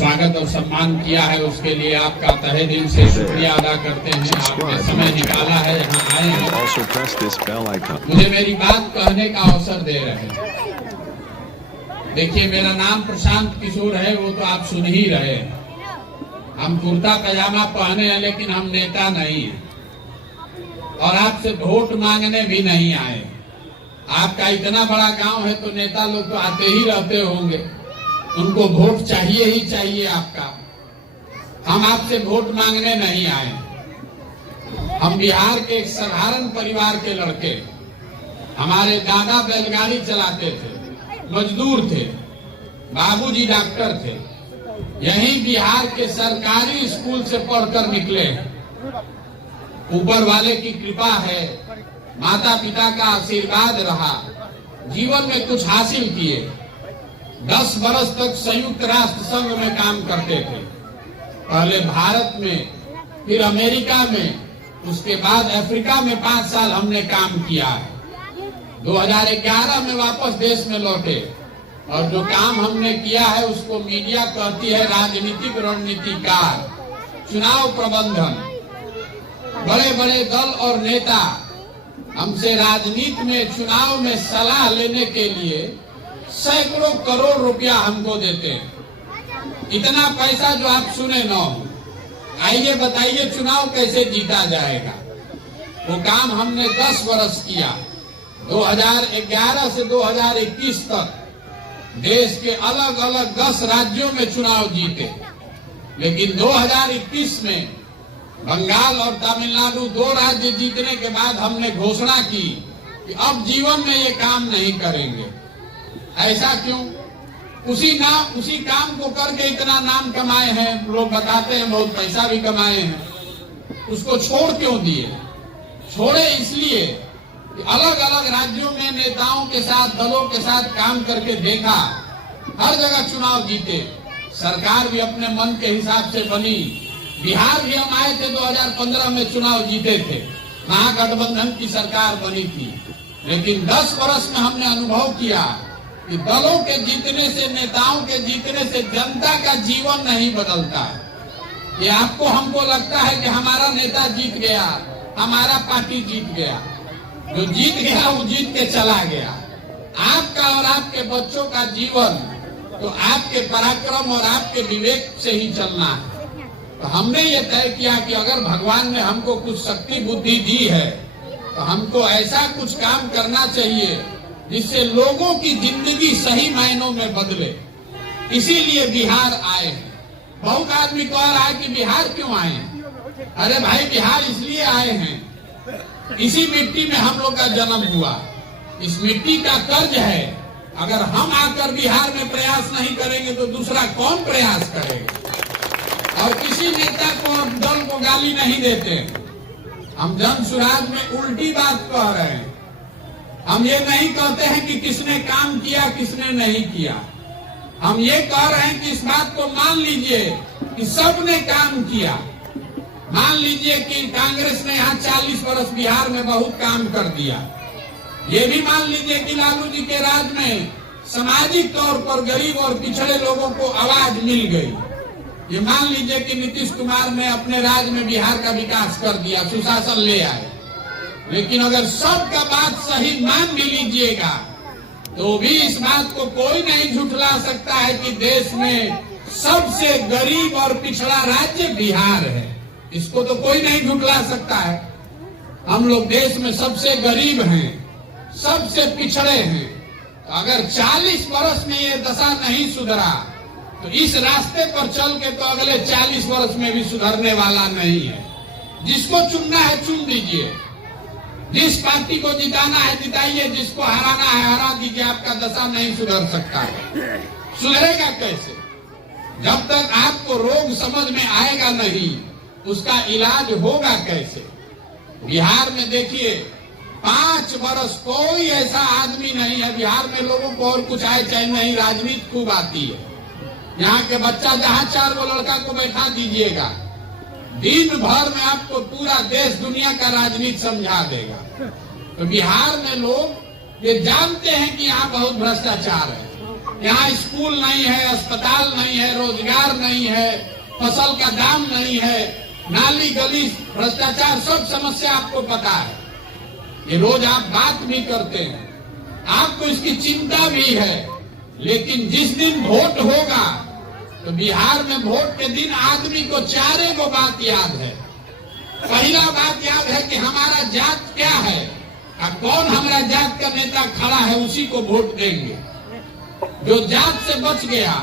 स्वागत और सम्मान किया है, उसके लिए आपका तहे दिल से शुक्रिया अदा करते हैं। आपने समय निकाला है, यहाँ आए हैं, मुझे मेरी बात कहने का अवसर दे रहे हैं। देखिए, मेरा नाम प्रशांत किशोर है, वो तो आप सुन ही रहे हैं। हम कुर्ता पजामा पहने हैं, लेकिन हम नेता नहीं हैं और आपसे वोट मांगने भी नहीं आए। आपका इतना बड़ा गांव है तो नेता लोग तो आते ही रहते होंगे, उनको वोट चाहिए ही चाहिए आपका। हम आपसे वोट मांगने नहीं आए। हम बिहार के एक साधारण परिवार के लड़के, हमारे दादा बैलगाड़ी चलाते थे, मजदूर थे, बाबूजी डॉक्टर थे, यहीं बिहार के सरकारी स्कूल से पढ़कर निकले। ऊपर वाले की कृपा है, माता पिता का आशीर्वाद रहा, जीवन में कुछ हासिल किए। 10 वर्ष तक संयुक्त राष्ट्र संघ में काम करते थे, पहले भारत में, फिर अमेरिका में, उसके बाद अफ्रीका में 5 साल हमने काम किया है। 2011 में वापस देश में लौटे और जो काम हमने किया है उसको मीडिया कहती है राजनीतिक रणनीतिकार, चुनाव प्रबंधन। बड़े बड़े दल और नेता हमसे राजनीति में, चुनाव में सलाह लेने के लिए सैकड़ों करोड़ रुपया हमको देते हैं। इतना पैसा जो आप सुने न हो। आइए बताइए चुनाव कैसे जीता जाएगा। वो काम हमने 10 वर्ष किया। 2011 से 2021 तक देश के अलग अलग 10 राज्यों में चुनाव जीते, लेकिन 2021 में बंगाल और तमिलनाडु 2 राज्य जीतने के बाद हमने घोषणा की कि अब जीवन में ये काम नहीं करेंगे। ऐसा क्यों? उसी काम को करके इतना नाम कमाए हैं, लोग बताते हैं बहुत पैसा भी कमाए हैं। उसको छोड़ क्यों दिए? छोड़े इसलिए कि अलग अलग राज्यों में नेताओं के साथ, दलों के साथ काम करके देखा, हर जगह चुनाव जीते, सरकार भी अपने मन के हिसाब से बनी। बिहार भी हम आए थे 2015 में, चुनाव जीते थे, महागठबंधन की सरकार बनी थी। लेकिन 10 वर्ष में हमने अनुभव किया कि दलों के जीतने से, नेताओं के जीतने से जनता का जीवन नहीं बदलता है। ये आपको हमको लगता है कि हमारा नेता जीत गया, हमारा पार्टी जीत गया। जो जीत गया वो जीत के चला गया। आपका और आपके बच्चों का जीवन तो आपके पराक्रम और आपके विवेक से ही चलना है। तो हमने ये तय किया कि अगर भगवान ने हमको कुछ शक्ति बुद्धि दी है तो हमको ऐसा कुछ काम करना चाहिए जिससे लोगों की जिंदगी सही मायनों में बदले। इसीलिए बिहार आए हैं। बहुत आदमी कह रहा है कि बिहार क्यों आए हैं? अरे भाई, बिहार इसलिए आए हैं, इसी मिट्टी में हम लोग का जन्म हुआ, इस मिट्टी का कर्ज है। अगर हम आकर बिहार में प्रयास नहीं करेंगे तो दूसरा कौन प्रयास करेगा? और किसी नेता को, दल को गाली नहीं देते। हम जन सुराज में उल्टी बात कह रहे हैं। हम ये नहीं कहते हैं कि किसने काम किया, किसने नहीं किया। हम ये कह रहे हैं कि इस बात को मान लीजिए कि सबने काम किया। मान लीजिए कि कांग्रेस ने यहाँ 40 वर्ष बिहार में बहुत काम कर दिया। ये भी मान लीजिए कि लालू जी के राज में सामाजिक तौर पर गरीब और पिछड़े लोगों को आवाज मिल गई। ये मान लीजिए कि नीतीश कुमार ने अपने राज में बिहार का विकास कर दिया, सुशासन ले आए। लेकिन अगर सबका बात सही मान भी लीजिएगा तो भी इस बात को कोई नहीं झुठला सकता है कि देश में सबसे गरीब और पिछड़ा राज्य बिहार है। इसको तो कोई नहीं झुठला सकता है। हम लोग देश में सबसे गरीब हैं, सबसे पिछड़े हैं। तो अगर 40 वर्ष में ये दशा नहीं सुधरा तो इस रास्ते पर चल के तो अगले 40 वर्ष में भी सुधरने वाला नहीं है। जिसको चुनना है चुन दीजिए, जिस पार्टी को जिताना है जिताइए, जिसको हराना है हरा दीजिए। आपका दशा नहीं सुधर सकता है। सुधरेगा कैसे? जब तक आपको रोग समझ में आएगा नहीं, उसका इलाज होगा कैसे? बिहार में देखिए, 5 वर्ष कोई ऐसा आदमी नहीं है बिहार में, लोगों को और कुछ आए चाहे नहीं, राजनीति खूब आती है। यहाँ के बच्चा जहाँ 4 गो लड़का को बैठा दीजिएगा, दिन भर में आपको पूरा देश दुनिया का राजनीति समझा देगा। तो बिहार में लोग ये जानते हैं कि यहाँ बहुत भ्रष्टाचार है, यहाँ स्कूल नहीं है, अस्पताल नहीं है, रोजगार नहीं है, फसल का दाम नहीं है, नाली गली भ्रष्टाचार, सब समस्या आपको पता है। ये रोज आप बात भी करते हैं, आपको इसकी चिंता भी है। लेकिन जिस दिन वोट होगा तो बिहार में वोट के दिन आदमी को चारे को बात याद है। पहला बात याद है कि हमारा जात क्या है और कौन हमारा जात का नेता खड़ा है, उसी को वोट देंगे। जो जात से बच गया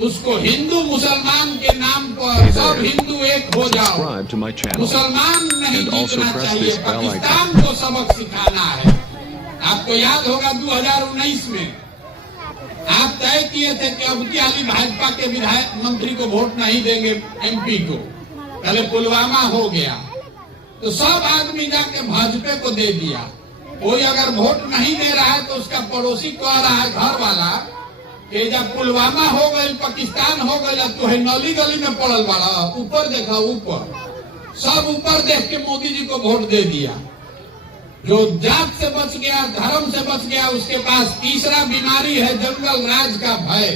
उसको हिंदू मुसलमान के नाम पर सब हिंदू एक हो जाओ, मुसलमान नहीं जीतना चाहिए, पाकिस्तान को सबक सिखाना है। आपको याद होगा 2019 में आप तय किए थे कि अब की हाली भाजपा के विधायक मंत्री को वोट नहीं देंगे, एमपी को। पहले पुलवामा हो गया तो सब आदमी जाके भाजपा को दे दिया। कोई अगर वोट नहीं दे रहा है तो उसका पड़ोसी कह रहा है, घर वाला, कि जब पुलवामा हो गई, पाकिस्तान हो गई, तो है नली गली में पड़ल वाला, ऊपर देखा, ऊपर सब ऊपर देख के मोदी जी को वोट दे दिया। जो जात से बच गया, धर्म से बच गया, उसके पास तीसरा बीमारी है जंगल राज का भय।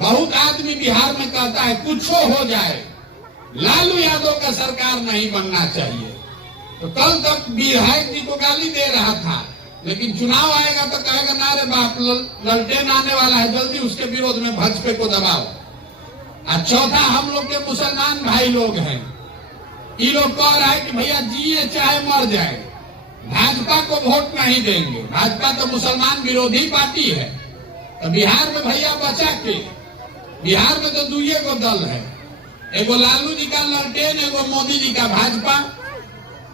बहुत आदमी बिहार में कहता है कुछ हो जाए, लालू यादव का सरकार नहीं बनना चाहिए। तो कल तक विधायक जी को गाली दे रहा था, लेकिन चुनाव आएगा तो कहेगा ना रे बाप, ललटेन आने वाला है, जल्दी उसके विरोध में भाजपा को दबाओ। और चौथा, हम लोग के मुसलमान भाई लोग हैं, ये लोग कह रहा है कि भैया जिए चाहे मर जाए, भाजपा को वोट नहीं देंगे। भाजपा तो मुसलमान विरोधी पार्टी है। तो बिहार में भैया बचा के, बिहार में तो दुइये को दल है, एगो लालू जी का ललटेन, एगो मोदी जी का भाजपा।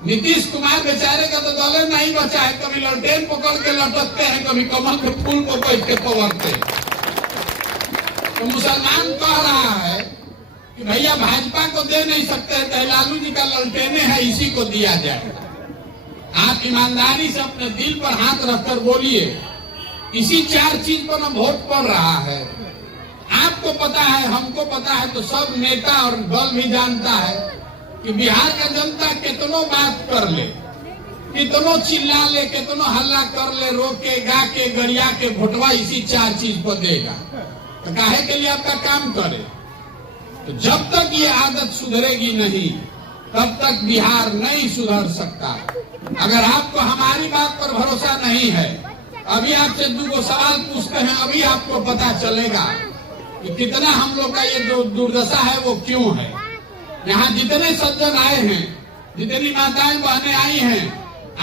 नीतीश कुमार बेचारे का तो दल नहीं बचा है, कभी ललटेन पकड़ के लटकते हैं, कभी कमल के फूल को बैठ के पकड़ते हैं। तो मुसलमान कह रहा है कि भैया भाजपा को दे नहीं सकते, तो लालू जी का ललटेने है, इसी को दिया जाए। आप ईमानदारी से अपने दिल पर हाथ रखकर बोलिए, इसी 4 चीज पर न वोट पड़ रहा है। आपको पता है, हमको पता है, तो सब नेता और दल भी जानता है कि बिहार का जनता कितनो बात कर ले, कितनो चिल्ला ले, कितनो हल्ला कर ले, रोके गा के गरिया के भोटवा इसी 4 चीज पर देगा। तो काहे के लिए आपका काम करे? तो जब तक ये आदत सुधरेगी नहीं, तब तक बिहार नहीं सुधर सकता। अगर आपको हमारी बात पर भरोसा नहीं है, अभी आपसे 2 सवाल पूछते हैं, अभी आपको पता चलेगा कि कितना हम लोग का ये जो दुर्दशा है वो क्यों है। यहाँ जितने सज्जन आए हैं, जितनी माताएं बहनें आई हैं,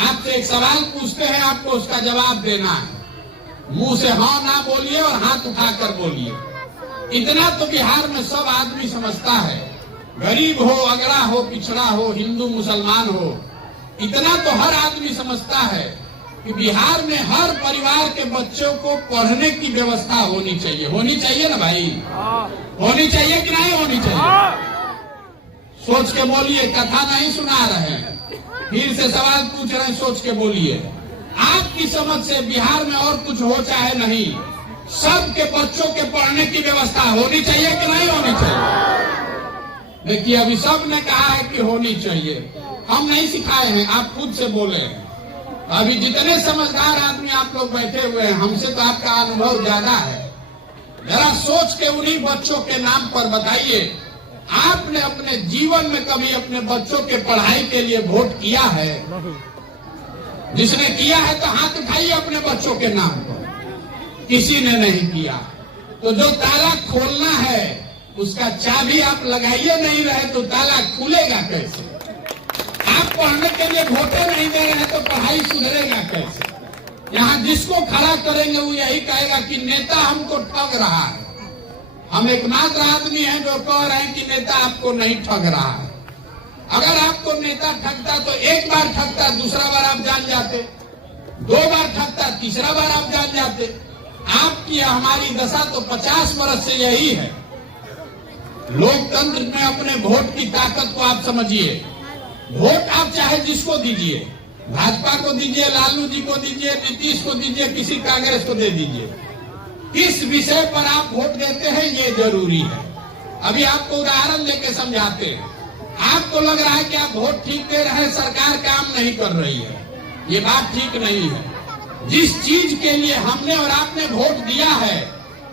आपसे एक सवाल पूछते हैं, आपको उसका जवाब देना है। मुंह से हाँ ना बोलिए और हाथ उठाकर बोलिए। इतना तो बिहार में सब आदमी समझता है, गरीब हो, अगड़ा हो, पिछड़ा हो, हिंदू मुसलमान हो, इतना तो हर आदमी समझता है कि बिहार में हर परिवार के बच्चों को पढ़ने की व्यवस्था होनी चाहिए। होनी चाहिए ना भाई? होनी चाहिए कि नहीं होनी चाहिए? सोच के बोलिए, कथा नहीं सुना रहे हैं, फिर से सवाल पूछ रहे हैं, सोच के बोलिए। आपकी समझ से बिहार में और कुछ हो चाहे नहीं, सबके बच्चों के पढ़ने की व्यवस्था होनी चाहिए कि नहीं होनी चाहिए? देखिए, अभी सब ने कहा है कि होनी चाहिए, हम नहीं सिखाए हैं, आप खुद से बोले हैं। अभी जितने समझदार आदमी आप लोग बैठे हुए हैं, हमसे तो आपका अनुभव ज्यादा है। जरा सोच के उन्हीं बच्चों के नाम पर बताइए, आपने अपने जीवन में कभी अपने बच्चों के पढ़ाई के लिए वोट किया है? जिसने किया है तो हाथ उठाइए अपने बच्चों के नाम पर। किसी ने नहीं किया। तो जो ताला खोलना है उसका चाबी आप लगाइए नहीं रहे तो ताला खुलेगा कैसे? आप पढ़ने के लिए वोटे नहीं दे रहे तो पढ़ाई सुधरेगा कैसे? यहाँ जिसको खड़ा करेंगे वो यही कहेगा कि नेता हमको ठग रहा है। हम एकमात्र आदमी हैं जो कह रहे हैं कि नेता आपको नहीं ठग रहा है। अगर आपको नेता ठगता तो एक बार ठगता, दूसरा बार आप जान जाते, 2 बार ठगता, तीसरा बार आप जान जाते। आपकी हमारी दशा तो 50 वर्ष से यही है। लोकतंत्र में अपने वोट की ताकत को आप समझिए। वोट आप चाहे जिसको दीजिए, भाजपा को दीजिए, लालू जी को दीजिए, नीतीश को दीजिए, किसी कांग्रेस को दे दीजिए, किस विषय पर आप वोट देते हैं ये जरूरी है। अभी आपको उदाहरण लेके समझाते हैं। आपको लग रहा है कि आप वोट ठीक दे रहे हैं, सरकार काम नहीं कर रही है, ये बात ठीक नहीं है। जिस चीज के लिए हमने और आपने वोट दिया है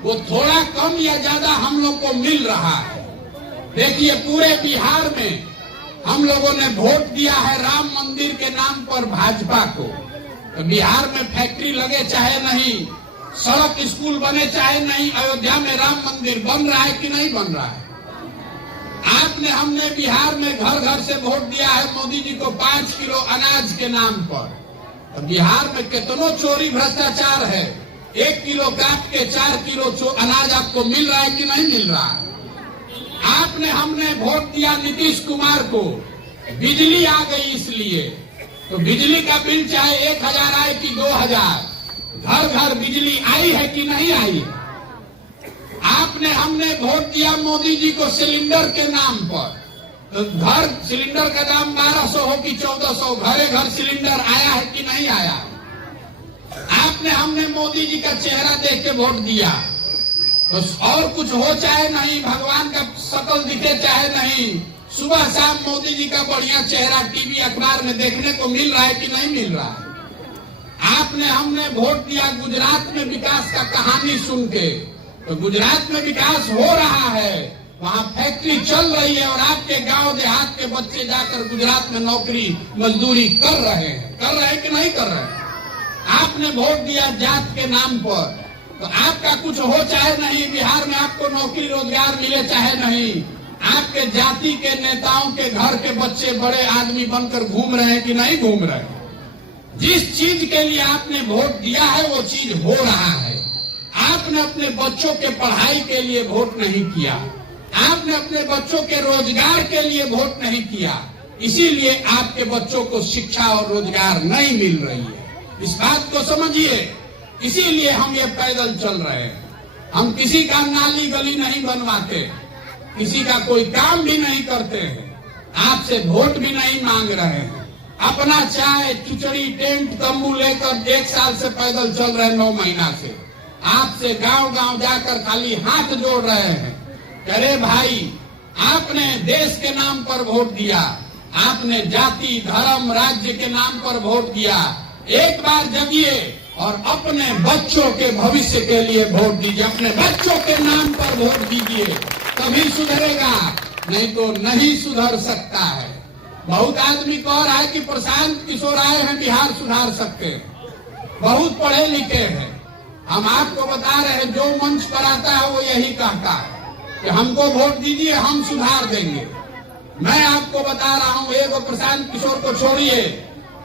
वो थोड़ा कम या ज्यादा हम लोग को मिल रहा है। देखिए पूरे बिहार में हम लोगों ने वोट दिया है राम मंदिर के नाम पर भाजपा को। तो बिहार में फैक्ट्री लगे चाहे नहीं, सड़क स्कूल बने चाहे नहीं, अयोध्या में राम मंदिर बन रहा है कि नहीं बन रहा है? आपने हमने बिहार में घर घर से वोट दिया है मोदी जी को 5 किलो अनाज के नाम पर। तो बिहार में कितनों चोरी भ्रष्टाचार है, 1 किलो काट के 4 किलो अनाज आपको मिल रहा है कि नहीं मिल रहा है? आपने हमने वोट दिया नीतीश कुमार को, बिजली आ गई इसलिए। तो बिजली का बिल चाहे 1000 आए कि 2000, घर घर बिजली आई है कि नहीं आई? आपने हमने वोट दिया मोदी जी को सिलेंडर के नाम पर। तो घर सिलेंडर का दाम 1200 हो कि 1400, घरे घर सिलेंडर आया है कि नहीं आया? आपने हमने मोदी जी का चेहरा देख के वोट दिया। तो और कुछ हो चाहे नहीं, भगवान का शकल दिखे चाहे नहीं, सुबह शाम मोदी जी का बढ़िया चेहरा टीवी अखबार में देखने को मिल रहा है कि नहीं मिल रहा है? आपने हमने वोट दिया गुजरात में विकास का कहानी सुन के। तो गुजरात में विकास हो रहा है, वहाँ फैक्ट्री चल रही है और आपके गांव देहात के बच्चे जाकर गुजरात में नौकरी मजदूरी कर रहे हैं कि नहीं कर रहे हैं? आपने वोट दिया जात के नाम पर। तो आपका कुछ हो चाहे नहीं, बिहार में आपको नौकरी रोजगार मिले चाहे नहीं, आपके जाति के नेताओं के घर के बच्चे बड़े आदमी बनकर घूम रहे हैं कि नहीं घूम रहे हैं? जिस चीज के लिए आपने वोट दिया है वो चीज हो रहा है। आपने अपने बच्चों के पढ़ाई के लिए वोट नहीं किया, आपने अपने बच्चों के रोजगार के लिए वोट नहीं किया, इसीलिए आपके बच्चों को शिक्षा और रोजगार नहीं मिल रही है। इस बात को समझिए, इसीलिए हम ये पैदल चल रहे हैं। हम किसी का नाली गली नहीं बनवाते, किसी का कोई काम भी नहीं करते हैं, आपसे वोट भी नहीं मांग रहे हैं। अपना चाय खिचड़ी टेंट तंबू लेकर 1 साल से पैदल चल रहे हैं, 9 महीना से। आपसे गांव गांव जाकर खाली हाथ जोड़ रहे हैं। अरे भाई, आपने देश के नाम पर वोट दिया, आपने जाति धर्म राज्य के नाम पर वोट दिया। एक बार जगिए और अपने बच्चों के भविष्य के लिए वोट दीजिए, अपने बच्चों के नाम पर वोट दीजिए, तभी सुधरेगा, नहीं तो नहीं सुधर सकता है। बहुत आदमी कह रहा है कि प्रशांत किशोर आए हैं बिहार सुधार सकते हैं, बहुत पढ़े लिखे हैं। हम आपको बता रहे हैं, जो मंच पर आता है वो यही कहता है कि हमको वोट दीजिए, हम सुधार देंगे। मैं आपको बता रहा हूँ, एक प्रशांत किशोर को छोड़िए,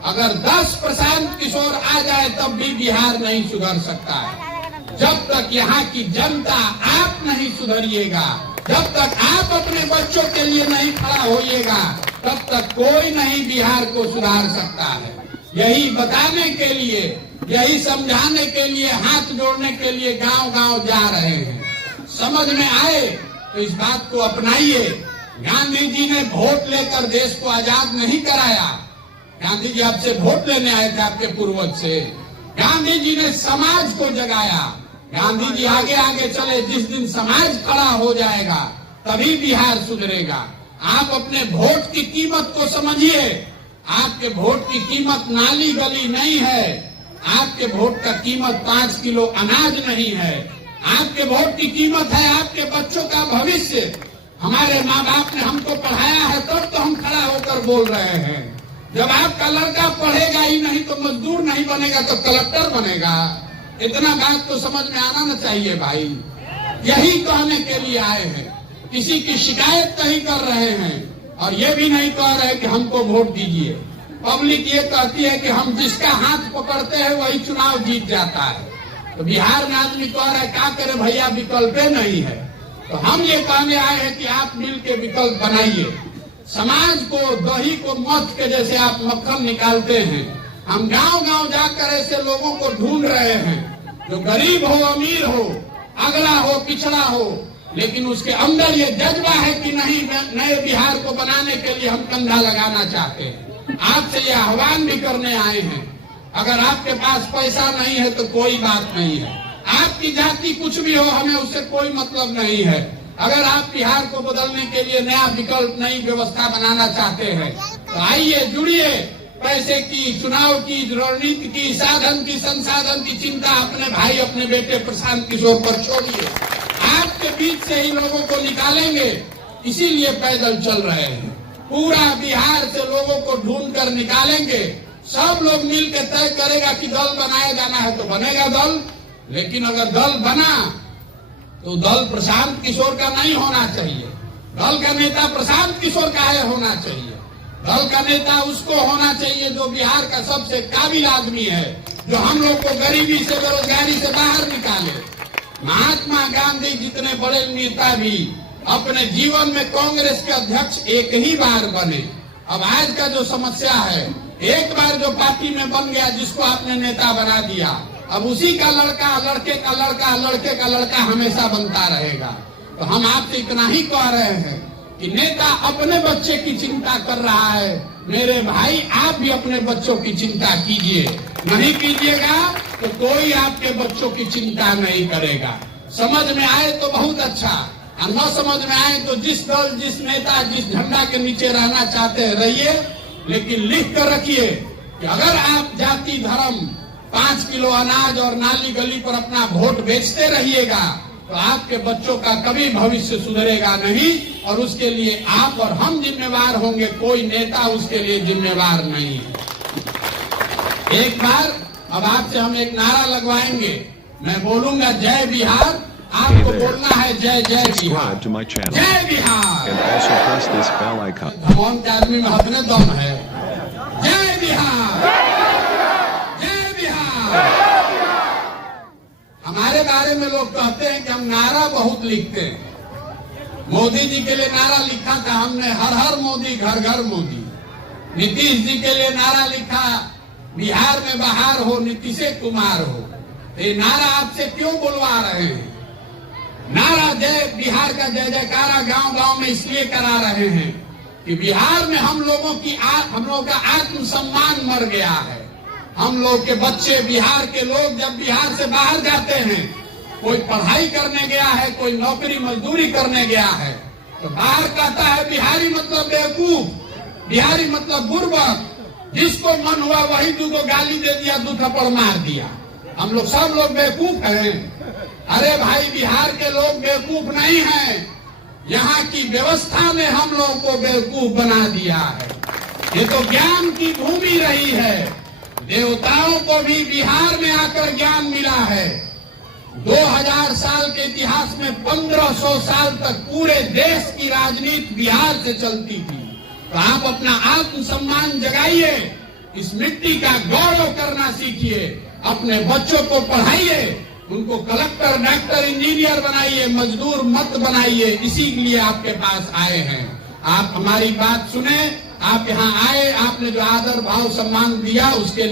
अगर 10 प्रशांत किशोर आ जाए तब भी बिहार नहीं सुधर सकता है। जब तक यहाँ की जनता आप नहीं सुधरिएगा, जब तक आप अपने बच्चों के लिए नहीं खड़ा होइएगा, तब तक कोई नहीं बिहार को सुधार सकता है। यही बताने के लिए, यही समझाने के लिए, हाथ जोड़ने के लिए गांव गांव जा रहे हैं। समझ में आए तो इस बात को अपनाइए। गांधी जी ने वोट लेकर देश को आजाद नहीं कराया। गांधी जी आपसे वोट लेने आए थे, आपके पूर्वज से। गांधी जी ने समाज को जगाया। गांधी जी आगे आगे चले, जिस दिन समाज खड़ा हो जाएगा तभी बिहार सुधरेगा। आप अपने वोट की कीमत को समझिए। आपके वोट की कीमत नाली गली नहीं है, आपके वोट का कीमत 5 किलो अनाज नहीं है। आपके वोट की कीमत है आपके बच्चों का भविष्य। हमारे माँ बाप ने हमको पढ़ाया है, तब तो हम खड़ा होकर बोल रहे हैं। जब आपका लड़का पढ़ेगा ही नहीं तो मजदूर नहीं बनेगा तो कलेक्टर बनेगा। इतना बात तो समझ में आना न चाहिए भाई। यही कहने के लिए आए हैं, किसी की शिकायत नहीं कर रहे हैं और ये भी नहीं कह रहे कि हमको वोट दीजिए। पब्लिक ये कहती है कि हम जिसका हाथ पकड़ते हैं वही चुनाव जीत जाता है। तो बिहार में आदमी कह रहे क्या करे भैया, विकल्प नहीं है। तो हम ये कहने आए हैं कि आप मिल के विकल्प बनाइए। समाज को दही को मथ के जैसे आप मक्खन निकालते हैं, हम गांव गांव जाकर ऐसे लोगों को ढूंढ रहे हैं जो गरीब हो अमीर हो, अगला हो पिछड़ा हो, लेकिन उसके अंदर ये जज्बा है कि नहीं, नए बिहार को बनाने के लिए हम कंधा लगाना चाहते हैं। आपसे ये आह्वान भी करने आए हैं, अगर आपके पास पैसा नहीं है तो कोई बात नहीं है, आपकी जाति कुछ भी हो, हमें उससे कोई मतलब नहीं है। अगर आप बिहार को बदलने के लिए नया विकल्प, नई व्यवस्था बनाना चाहते हैं तो आइए, जुड़िए, पैसे की, चुनाव की, रणनीति की, साधन की, संसाधन की चिंता अपने भाई, अपने बेटे प्रशांत किशोर पर छोड़िए। आपके बीच से ही लोगों को निकालेंगे, इसीलिए पैदल चल रहे हैं। पूरा बिहार से लोगों को ढूंढ कर निकालेंगे। सब लोग मिलकर तय करेगा कि दल बनाया जाना है तो बनेगा दल, लेकिन अगर दल बना तो दल प्रशांत किशोर का नहीं होना चाहिए। दल का नेता प्रशांत किशोर का है होना चाहिए। दल का नेता उसको होना चाहिए जो बिहार का सबसे काबिल आदमी है, जो हम लोग को गरीबी से, बेरोजगारी से बाहर निकाले। महात्मा गांधी जितने बड़े नेता भी अपने जीवन में कांग्रेस के अध्यक्ष एक ही बार बने। अब आज का जो समस्या है, एक बार जो पार्टी में बन गया, जिसको आपने नेता बना दिया, अब उसी का लड़का, लड़के का लड़का, लड़के का लड़का हमेशा बनता रहेगा। तो हम आपसे इतना ही कह रहे हैं कि नेता अपने बच्चे की चिंता कर रहा है। मेरे भाई, आप भी अपने बच्चों की चिंता कीजिए। नहीं कीजिएगा तो कोई आपके बच्चों की चिंता नहीं करेगा। समझ में आए तो बहुत अच्छा, और न समझ में आए तो जिस दल, जिस नेता, जिस झंडा के नीचे रहना चाहते हैं रहिए, लेकिन लिख कर रखिए कि अगर आप जाति, धर्म, 5 किलो अनाज और नाली गली पर अपना वोट बेचते रहिएगा तो आपके बच्चों का कभी भविष्य सुधरेगा नहीं, और उसके लिए आप और हम जिम्मेवार होंगे, कोई नेता उसके लिए जिम्मेवार नहीं है। एक बार अब आपसे हम एक नारा लगवाएंगे, मैं बोलूंगा जय बिहार, आपको बोलना है जय जय बिहार, जय बिहार। धमौन के आदमी में हथने दम है। जय बिहार, जय बिहार। हमारे बारे में लोग कहते हैं कि हम नारा बहुत लिखते हैं। मोदी जी के लिए नारा लिखा था हमने, हर हर मोदी, घर घर मोदी। नीतीश जी के लिए नारा लिखा, बिहार में बहार हो, नीतीश कुमार हो। ये नारा आपसे क्यों बुलवा रहे हैं? नारा जय बिहार का जय जयकारा गांव गांव में इसलिए करा रहे हैं कि बिहार में हम लोगों का आत्मसम्मान मर गया है। हम लोग के बच्चे, बिहार के लोग जब बिहार से बाहर जाते हैं, कोई पढ़ाई करने गया है, कोई नौकरी मजदूरी करने गया है, तो बाहर कहता है बिहारी मतलब बेवकूफ, बिहारी मतलब बुर्बक। जिसको मन हुआ वही 2 गाली दे दिया, 2 थप्पड़ मार दिया। हम लोग सब लोग बेवकूफ हैं। अरे भाई, बिहार के लोग बेवकूफ नहीं हैं, यहाँ की व्यवस्था ने हम लोगों को बेवकूफ बना दिया है। ये तो ज्ञान की भूमि रही है। देवताओं को भी बिहार में आकर ज्ञान मिला है। 2000 साल के इतिहास में 1500 साल तक पूरे देश की राजनीति बिहार से चलती थी। तो आप अपना आत्मसम्मान जगाइए, इस मिट्टी का गौरव करना सीखिए, अपने बच्चों को पढ़ाइए, उनको कलेक्टर, डॉक्टर, इंजीनियर बनाइए, मजदूर मत बनाइए। इसी के लिए आपके पास आए हैं। आप हमारी बात सुने, आप यहाँ आए, आपने जो आदर भाव सम्मान दिया उसके लिए